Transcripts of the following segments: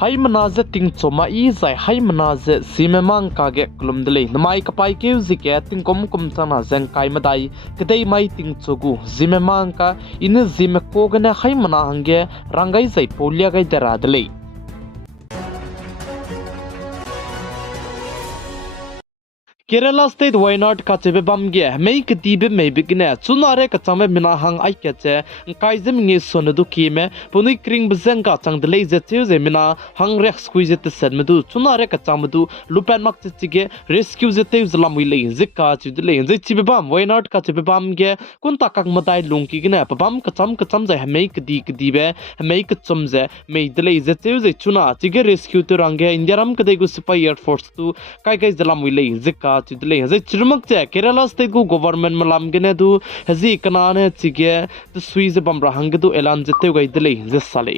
hai manaze ting choma I zai hai manaze Zeme mang kage klum dele namai kapai ke zike ting kom chana zeng kai madai kedai mai ting chogu Zeme mang ka in Zeme ko gane hai mana hange rangai zai polia gai dera dele Kerala state Wayanad ka chebe bamge mei ketibe mei bigine chunare ka chame mina hang ai keche kaizem nge sonadu kime puni kring bzeng ka changdele je cheze mina hang rex squeeze te sedmedu chunare ka chamadu lupan mak chige rescue je te zlamui le zikka chidle je chibe bam Wayanad ka chebe bamge kun takak madai lungki gine pabam ka cham je mei kedi kedibe mei ka chumje mei dele je cheze chuna chige rescue te range indiaram kadai gu sipai air force tu kai zlamui le zikka chidle haze chirmak che Kerala state gu government malam gene du hazi kanane chige the suize bamra hangdu elan jete gai dele je sale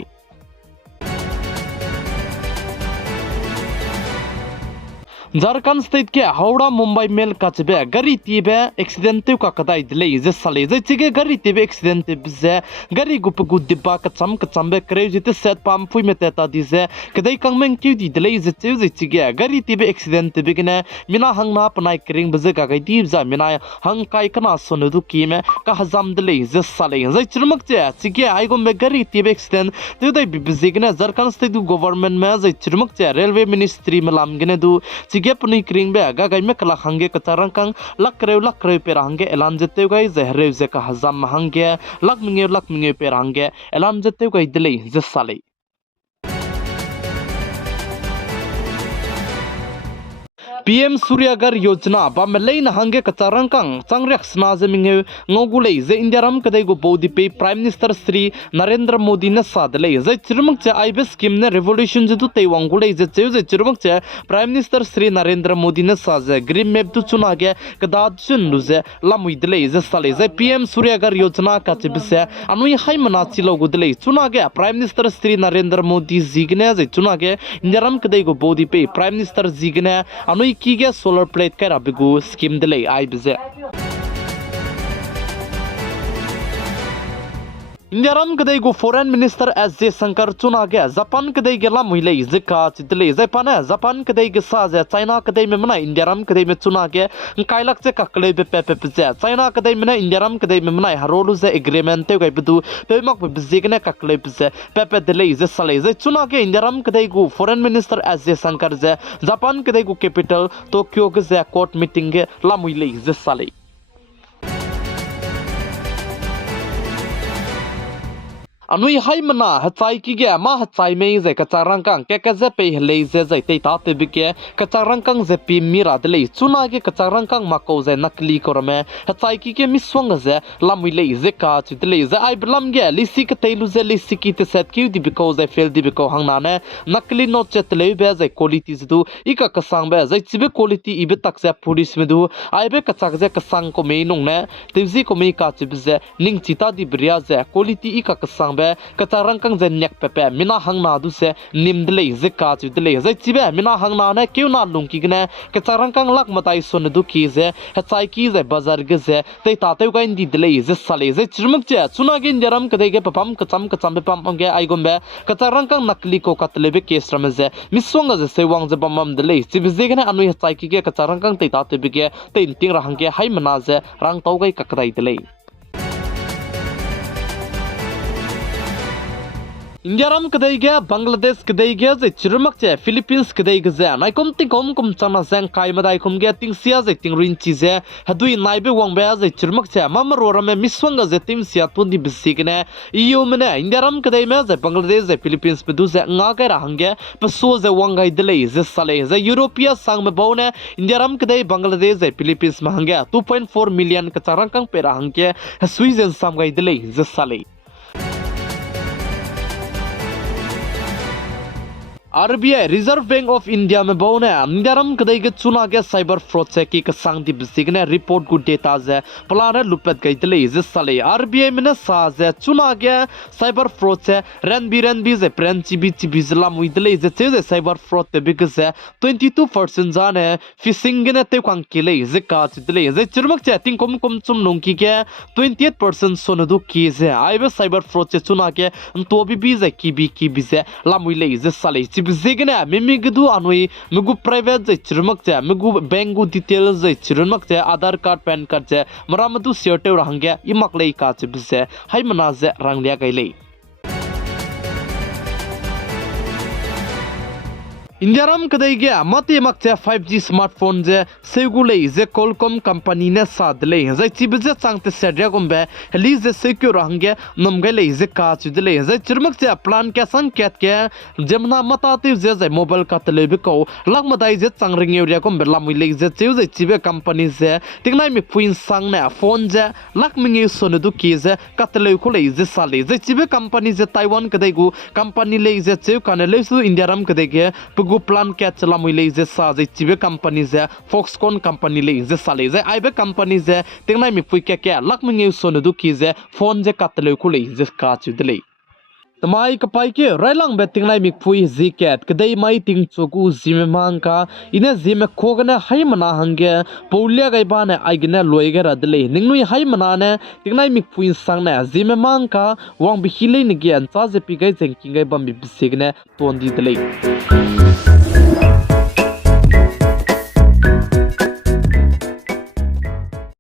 Jharkhand state ke Howrah Mumbai mail kachbe gari tibe accident ka kadai dile je sale je chige gari tibe accident bize gari gupu dibba ka chambe kre jite set pam pui mete ta dize kadai kangmeng kyu di dile je chige gari tibe accident bigine mina hangna panai kring bize ka gai dib za mina hang kai kana sonudu kime ka hazam dile je sale je chirmak che chige ai gom be gari tibe accident tu dai bize gine Jharkhand state government me je chirmak che railway ministry malam gine du ge puni kring be ga gai me kala hange ka charang kang lakreu pe range elan jete gai zehreu ze ka hazam hange lakminge pe range elan jete gai dile je sale PM Suryagar Yojana ba melain hange kacharang kang changrak sna jeminge ngogulei je indiaram kadai go bodi pe Prime Minister Sri Narendra Modi na sadle je chirmuk che IB scheme ne revolution je tu te wangulei je chirmuk che Prime Minister Sri Narendra Modi na saje green map tu chuna ge kadad chun luze lamui dile je sale je PM Suryagar Yojana ka chibse anui hai mana chilo gudle chuna ge Prime Minister Sri Narendra Modi jigne je chuna ge indiaram kadai go bodi pe Prime Minister jigne anui Kiga solar plate ka rabigu scheme delay ai bize Indiaram kadai go foreign minister as Shankar chuna ge Japan kadai ge la muile zika chidle Japan kadai ge sa je China kadai me mana Indiaram kadai me chuna ge kailak che kakle be pe China kadai me na Indiaram kadai me mana harolu ze agreement te gai budu pe mak be zigne kakle be pe dele ze sale ze chuna ge Indiaram kadai go foreign minister as Shankar je Japan kadai go capital Tokyo ge ze court meeting ge la muile ze sale Anui hai mana hachai ki ge ma hachai mei ze ka charang kang ke ka ze pe hlei ze zai te ta te bike ka charang kang ze pi mi ra dele chuna ge ka charang kang ma ko ze nakli korame hachai ki ge mi swang ze lamui le ze ka chi dele ze ai blam ge lisi ka teilu ze lisi ki te set ki di because I fail di because hang na ne nakli no chet le be ze quality zu du ika ka sang be ze chibe quality ibe tak ze police me du ai be ka chak ze ka sang ko me nong ne teuzi ko me ka chi ze ning chita di bria ze quality ika ka sang kacharang kang zen nek pepe mina hang na du se nimdle zika chidle zai chibe mina hang na ne kyu na lungki gne kacharang kang lak matai son du ki ze hachai ki ze bazar ge ze te ta te ga indi dle ze sale ze chirmuk che chuna ge indiaram kadai ge papam kacham be pam ge ai gombe kacharang kang nakli ko katle be kesram ze miswang ze se wang ze bamam dle chibe ze gne anu hachai ki ge kacharang kang te ta te be ge te ting ra hang ge hai mana ze rang tau gai kakrai dle Indiaram kadai ge Bangladesh kadai ge ze chirmak che Philippines kadai ge ze nai kom chana zeng kai madai kom ge ting sia ze ting rin chi ze hadui nai be wang be ze chirmak che mamro rame miswang ze tim sia tun di bisikne iyo mene Indiaram kadai me ze Bangladesh ze Philippines be du ze nga ga ra hange paso ze wang gai dele ze sale ze European sang me bone Indiaram kadai Bangladesh ze Philippines ma hange 2.4 million ka charang kang pera hange Sweden sam gai dele ze sale RBI Reserve Bank of India में बहुने इंडियारम कदई के चुना के cyber fraud से की कसंग दी बिसिगने report good data जे plan लुपत गई तले is साले RBI में ने साज चुना के साइबर फ्रॉड से रन बी जे प्रेन चिबी जला मुइदले इज से साइबर फ्रॉड ते बिकस 22% जाने फिशिंग ने ते कांग केले इज का चिदले इज चिरमक चे तिंग कोम चुम नोंकी के 28% सोनदु की जे आइबे साइबर फ्रॉड से चुना के तो भी जे की बी जे ला मुइले इज साले chibzigna mimigidu anui mugu private zai chirmak che mugu banku details zai chirmak che Aadhaar card PAN card che maramatu sierte rahangya imaklei ka chibse haimana ze ranglia gailei Indiaram kadai gya mati makcha 5G smartphone je segulei je Qualcomm company ne sadlei zai chibje changte sedya gombe heli je secure hangge namgelei je ka chidlei zai chirmak che plan kya sang ket ke jemna mata ti je zai mobile ka tele be ko lakmadai je changring area gombe lamui je cheu je chibe company je tingnai mi puin sang na phone je lakmingi sonudu ki je katele ko lei je sale je chibe company je Taiwan kadai gu company lei je cheu kana lei su Indiaram kadai ge gu plan ke chalamui lei je sa je chibe company je Foxconn company lei je sale je Ahuibe company je tingnai mi pui ke lakmingi sonudu ki je phone je katele ko lei je ka chudlei Tamai kapai ke railang betting lai mikpui ziket kadai mai ting choku Zeme mangka ina Zeme khogana haimana hangge paulia gai bana aigna loiga radle ningnui haimana ne tingnai mikpui sangna Zeme mangka wang bihilei ni gian cha je pi gai jengking gai bam bi bisegne tondi dlei